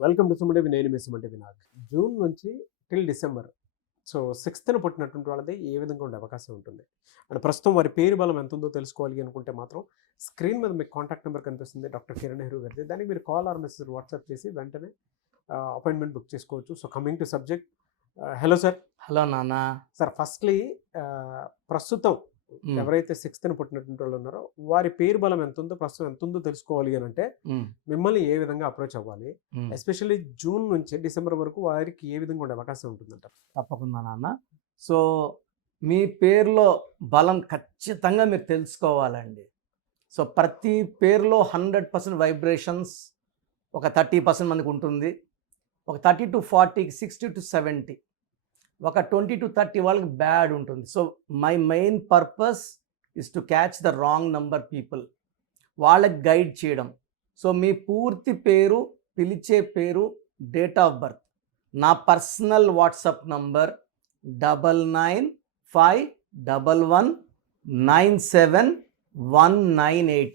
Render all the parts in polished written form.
Welcome to సుమటి నేను మీ సుమటి Vinayak. June నుంచి till December, so 6th పుట్టినటువంటి వాళ్ళది ఏ విధంగా ఉండే అవకాశం ఉంటుంది అండ్ ప్రస్తుతం వారి పేరు బలం ఎంత ఉందో తెలుసుకోవాలి అనుకుంటే మాత్రం స్క్రీన్ మీద మీకు కాంటాక్ట్ నెంబర్ కనిపిస్తుంది, డాక్టర్ కిరణ్ నెహ్రూ గారిది. దానికి మీరు కాల్ ఆర్ మెసేజ్ వాట్సాప్ చేసి వెంటనే అపాయింట్మెంట్ బుక్ చేసుకోవచ్చు. So coming to subject, hello sir. Hello నాన్న. సార్, ఫస్ట్లీ ప్రస్తుతం ఎవరైతే 6th పుట్టినటువంటి వాళ్ళు ఉన్నారో వారి పేరు బలం ఎంత ఉందో, ప్రస్తుతం ఎంత ఉందో తెలుసుకోవాలి అని అంటే మిమ్మల్ని ఏ విధంగా అప్రోచ్ అవ్వాలి, ఎస్పెషల్లీ జూన్ నుంచి డిసెంబర్ వరకు వారికి ఏ విధంగా ఉండే అవకాశం ఉంటుందంటారు? తప్పకుండా నాన్న. సో మీ పేరులో బలం ఖచ్చితంగా మీరు తెలుసుకోవాలండి. సో ప్రతి పేరులో 100% వైబ్రేషన్స్ ఒక 30% మనకు ఉంటుంది, ఒక 30 to 40, 60 to 70, ఒక 20 to 30 వాళ్ళకి బ్యాడ్ ఉంటుంది. So my main purpose is to catch the wrong number people, వాళ్ళకి గైడ్ చేయడం. సో మీ పూర్తి పేరు, పిలిచే పేరు, డేట్ ఆఫ్ బర్త్, నా పర్సనల్ వాట్సాప్ నంబర్ 9951197198,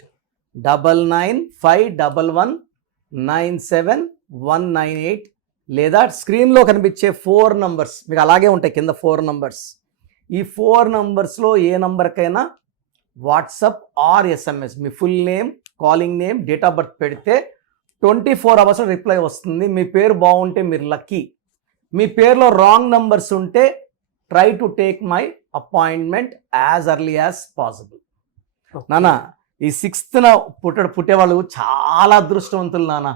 9951197198, లేదా స్క్రీన్లో కనిపించే 4 నంబర్స్ మీకు అలాగే ఉంటాయి కింద 4 నంబర్స్. ఈ 4 నంబర్స్లో ఏ నంబర్కైనా వాట్సాప్ ఆర్ ఎస్ఎంఎస్ మీ full name, calling name, date of birth పెడితే 24 hours రిప్లై వస్తుంది. మీ పేరు బాగుంటే మీరు లక్కీ. మీ పేరులో రాంగ్ నంబర్స్ ఉంటే try to take my appointment as early as possible. నాన్న, ఈ 6th పుట్టేవాళ్ళు చాలా అదృష్టవంతులు నాన్న.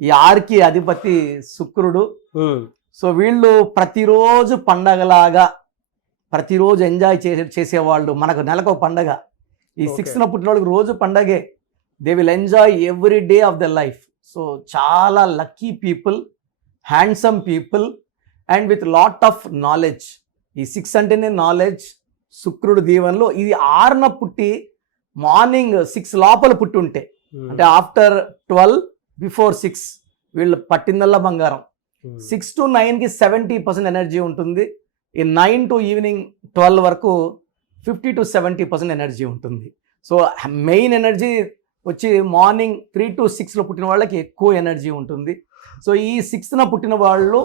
ఈ 6కి అధిపతి శుక్రుడు. సో వీళ్ళు ప్రతిరోజు పండగలాగా ప్రతిరోజు ఎంజాయ్ చేసేవాళ్ళు. మనకు నెలకు పండగ. ఈ 6th పుట్టిన వాళ్ళకి రోజు పండగే. They will enjoy every day of the life. So చాలా lucky people, handsome people and with lot of knowledge. ఈ 6 అంటేనే నాలెడ్జ్, శుక్రుడు దీవెనలో. ఇది 6న పుట్టి మార్నింగ్ 6 లోపల పుట్టి ఉంటే, అంటే ఆఫ్టర్ 12 బిఫోర్ 6 వీళ్ళు పట్టిందల్లా బంగారం. 6 to 9కి 70% ఎనర్జీ ఉంటుంది. ఈ 9 to ఈవినింగ్ 12 వరకు 50 to 70% ఎనర్జీ ఉంటుంది. సో మెయిన్ ఎనర్జీ వచ్చి మార్నింగ్ 3 to 6లో పుట్టిన వాళ్ళకి ఎక్కువ ఎనర్జీ ఉంటుంది. సో ఈ 6న పుట్టిన వాళ్ళు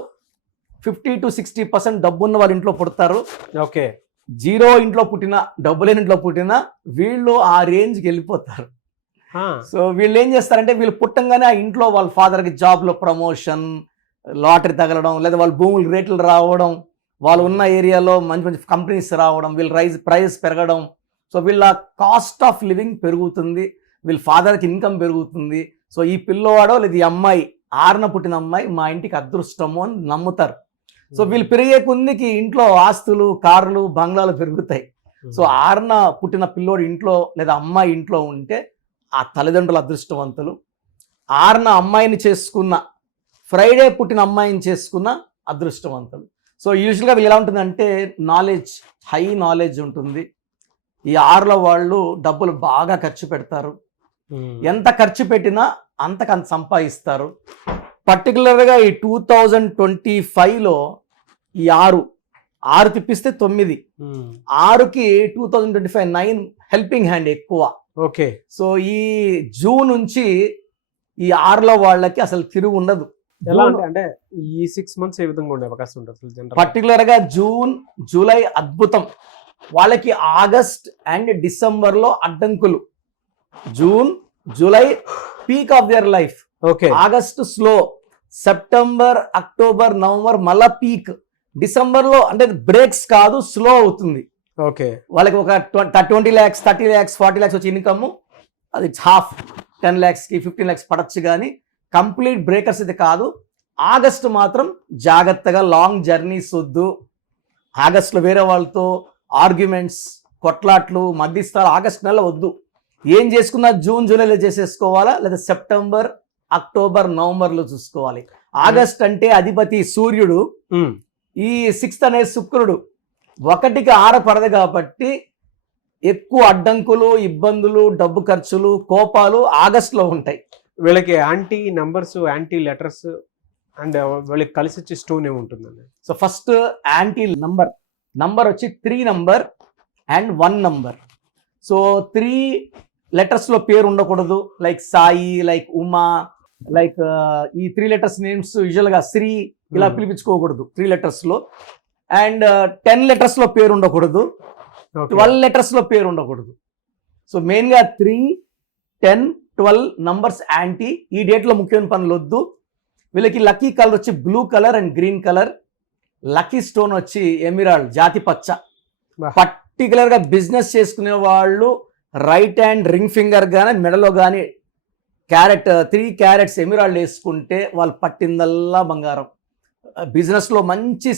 50 to 60% డబ్బున్న వాళ్ళ ఇంట్లో పుడతారు. ఓకే. 0 ఇంట్లో పుట్టిన, డబ్బు లేని ఇంట్లో పుట్టిన వీళ్ళు ఆ రేంజ్కి వెళ్ళిపోతారు. సో వీళ్ళు ఏం చేస్తారంటే, వీళ్ళు పుట్టంగానే ఆ ఇంట్లో వాళ్ళ ఫాదర్కి జాబ్లో ప్రమోషన్, లాటరీ తగలడం, లేదా వాళ్ళ భూములు రేట్లు రావడం, వాళ్ళు ఉన్న ఏరియాలో మంచి మంచి కంపెనీస్ రావడం, వీళ్ళ ప్రైస్ పెరగడం. సో వీళ్ళ కాస్ట్ ఆఫ్ లివింగ్ పెరుగుతుంది, వీళ్ళ ఫాదర్కి ఇన్కమ్ పెరుగుతుంది. సో ఈ పిల్లవాడో లేదా ఈ అమ్మాయి, 6న పుట్టిన అమ్మాయి మా ఇంటికి అదృష్టము అని నమ్ముతారు. సో వీళ్ళు పెరిగే కొద్దికి ఇంట్లో ఆస్తులు, కార్లు, బంగ్లాలు పెరుగుతాయి. సో 6న పుట్టిన పిల్లోడు ఇంట్లో లేదా అమ్మాయి ఇంట్లో ఉంటే ఆ తల్లిదండ్రులు అదృష్టవంతులు. 6న అమ్మాయిని చేసుకున్న, ఫ్రైడే పుట్టిన అమ్మాయిని చేసుకున్న అదృష్టవంతులు. సో యూజువల్గా వీళ్ళు ఎలా ఉంటుందంటే, నాలెడ్జ్, హై నాలెడ్జ్ ఉంటుంది. ఈ 6లో వాళ్ళు డబ్బులు బాగా ఖర్చు పెడతారు. ఎంత ఖర్చు పెట్టినా అంతకంత సంపాదిస్తారు. పర్టికులర్గా ఈ 2025లో ఈ 6 తిప్పిస్తే 9, 6కి 2025 9 హెల్పింగ్ హ్యాండ్ ఎక్కువ. ఓకే. సో ఈ జూన్ నుంచి ఈ 6లో వాళ్ళకి అసలు తిరుగు ఉండదు. ఎలా అంటే ఈ 6 months ఏ విధంగా ఉండే అవకాశం ఉంటుంది? పర్టికులర్గా జూన్, జూలై అద్భుతం. వాళ్ళకి ఆగస్ట్ అండ్ డిసెంబర్లో అడ్డంకులు. June, July peak of their life. Okay. August slow, September, October, November మళ్ళా పీక్. డిసెంబర్లో అంటే బ్రేక్స్ కాదు, స్లో అవుతుంది. ఓకే. వాళ్ళకి ఒక 20 lakhs, 30 lakhs, 40 lakhs వచ్చి ఇన్కమ్, అది హాఫ్ 10 lakhsకి 15 lakhs పడచ్చు, కానీ కంప్లీట్ బ్రేకర్స్ ఇది కాదు. ఆగస్ట్ మాత్రం జాగ్రత్తగా, లాంగ్ జర్నీస్ వద్దు. ఆగస్ట్లో వేరే వాళ్ళతో ఆర్గ్యుమెంట్స్, కొట్లాట్లు, మధ్యస్థాలు ఆగస్ట్ నెల వద్దు. ఏం చేసుకున్నా జూన్, జూలైలో చేసేసుకోవాలా, లేదా సెప్టెంబర్, అక్టోబర్, నవంబర్లో చూసుకోవాలి. ఆగస్ట్ అంటే అధిపతి సూర్యుడు, ఈ 6th అనేది శుక్రుడు. 1కి 6 పడదు కాబట్టి ఎక్కువ అడ్డంకులు, ఇబ్బందులు, డబ్బు ఖర్చులు, కోపాలు ఆగస్టులో ఉంటాయి. వీళ్ళకి anti numbers, anti letters and వీళ్ళకి కలిసి వచ్చే స్టోన్ ఏముంటుందండి? సో ఫస్ట్ యాంటీ నంబర్ వచ్చి 3 number and 1 number. So 3 letters లో పేరు ఉండకూడదు. Like Sai, like Uma, like ఈ 3 letters నేమ్స్ యూజువల్గా శ్రీ ఇలా Hmm. పిలిపించుకోకూడదు 3 letters లో. అండ్ 10 letters లో పేరు ఉండకూడదు, Okay. 12 letters లో పేరు ఉండకూడదు. సో మెయిన్గా 3, 10, 12 నంబర్స్ యాంటీ. ఈ డేట్లో ముఖ్యమైన పనులు వద్దు. వీళ్ళకి లక్కీ కలర్ వచ్చి blue colour and green colour. Lucky stone వచ్చి ఎమిరాల్డ్, జాతి పచ్చ. Wow. పర్టికులర్గా బిజినెస్ చేసుకునే వాళ్ళు రైట్ హ్యాండ్ రింగ్ ఫింగర్ కానీ మెడలో కానీ 3 క్యారెట్స్ ఎమిరాల్డ్ వేసుకుంటే వాళ్ళు పట్టిందల్లా బంగారం. బిజినెస్లో మంచి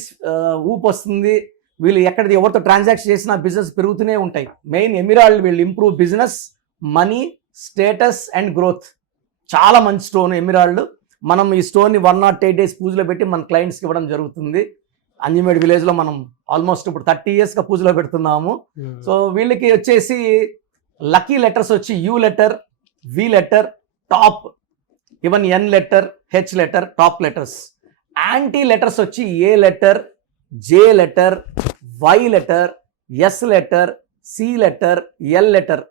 ఊపు వస్తుంది. వీళ్ళు ఎవరితో ట్రాన్సాక్షన్ చేసినా బిజినెస్ పెరుగుతూనే ఉంటాయి. మెయిన్ ఎమిరాల్డ్ వీళ్ళు improve business, money, status and growth. చాలా మంచి స్టోన్ ఎమిరాల్డ్. మనం ఈ స్టోన్ని 108 days పూజలో పెట్టి మన క్లయింట్స్కి ఇవ్వడం జరుగుతుంది. అంజిమేడ్ విలేజ్లో మనం ఆల్మోస్ట్ ఇప్పుడు 30 yearsగా పూజలో పెడుతున్నాము. Hmm. సో వీళ్ళకి వచ్చేసి లక్కీ లెటర్స్ వచ్చి U letter, V letter, top, even N letter, H letter, top letters. Anti letters వచ్చి A letter, J letter, Y letter, S letter, C letter, L letter.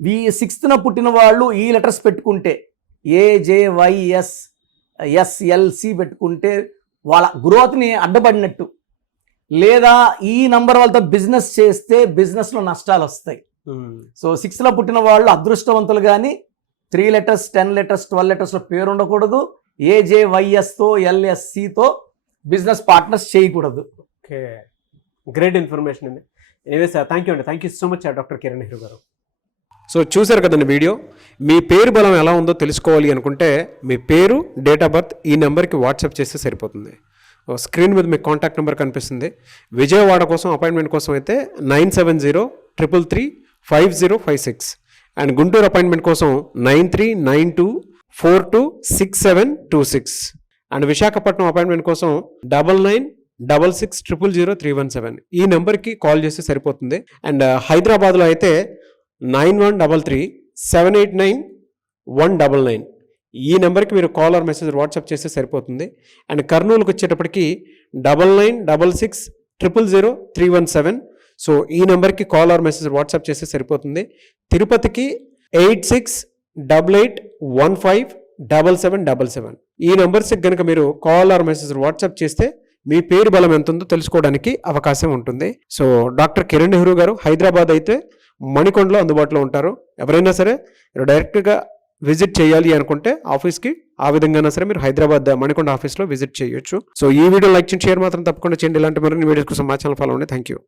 ఈ 6th పుట్టిన వాళ్ళు ఈ letters పెట్టుకుంటే A, J, Y, S, L, C పెట్టుకుంటే వాళ్ళ గ్రోత్ని అడ్డపడినట్టు. లేదా ఈ నంబర్ వాళ్ళతో బిజినెస్ చేస్తే బిజినెస్లో నష్టాలు వస్తాయి. Hmm. సో 6th పుట్టిన వాళ్ళు అదృష్టవంతులు. కానీ 3 letters, 10 letters, 12 letters పేరు ఉండకూడదు. ఏజేవైఎస్తో, ఎల్ఎస్సితో బిజినెస్ పార్ట్నర్స్ చేయకూడదు. ఓకే, గ్రేట్ ఇన్ఫర్మేషన్ అండి. ఎనీవే సార్, థ్యాంక్ యూ అండి. Thank you so much doctor Kiran Nehru గారు. సో చూసారు కదండి వీడియో. మీ పేరు బలం ఎలా ఉందో తెలుసుకోవాలి అనుకుంటే మీ పేరు, డేట్ ఆఫ్ బర్త్ ఈ నెంబర్కి వాట్సాప్ చేస్తే సరిపోతుంది. స్క్రీన్ మీద మీకు కాంటాక్ట్ నెంబర్ కనిపిస్తుంది. విజయవాడ కోసం అపాయింట్మెంట్ కోసం అయితే 9703335056 అండ్ గుంటూరు అపాయింట్మెంట్ కోసం 9392426726 అండ్ విశాఖపట్నం అపాయింట్మెంట్ కోసం 9966600317 ఈ నెంబర్కి కాల్ చేస్తే సరిపోతుంది. అండ్ హైదరాబాద్లో అయితే 9133789199 ఈ నెంబర్కి మీరు కాల్ ఆర్ మెసేజ్ వాట్సాప్ చేస్తే సరిపోతుంది. అండ్ కర్నూలుకి వచ్చేటప్పటికి 9966000317 సో ఈ నెంబర్కి కాల్ ఆర్ మెసేజ్ వాట్సాప్ చేస్తే సరిపోతుంది. తిరుపతికి 8688157777 ఈ నెంబర్స్కి కనుక మీరు కాల్ ఆర్ మెసేజ్ వాట్సాప్ చేస్తే మీ పేరు బలం ఎంత ఉందో తెలుసుకోవడానికి అవకాశం ఉంటుంది. సో డాక్టర్ కిరణ్ నెహ్రూ గారు హైదరాబాద్ అయితే మణికొండలో అందుబాటులో ఉంటారు. ఎవరైనా సరే మీరు డైరెక్ట్గా విజిట్ చేయాలి అనుకుంటే ఆఫీస్కి ఆ విధంగా సరే మీరు హైదరాబాద్ మణికొండ ఆఫీస్లో విజిట్ చేయొచ్చు. సో ఈ వీడియో లైక్ చేయండి, షేర్ మాత్రం తప్పకుండా చేయండి. ఇలాంటి మరిన్ని వీడియోస్ కోసం మా ఛానల్ ఫాలో అవ్వండి. Thank you.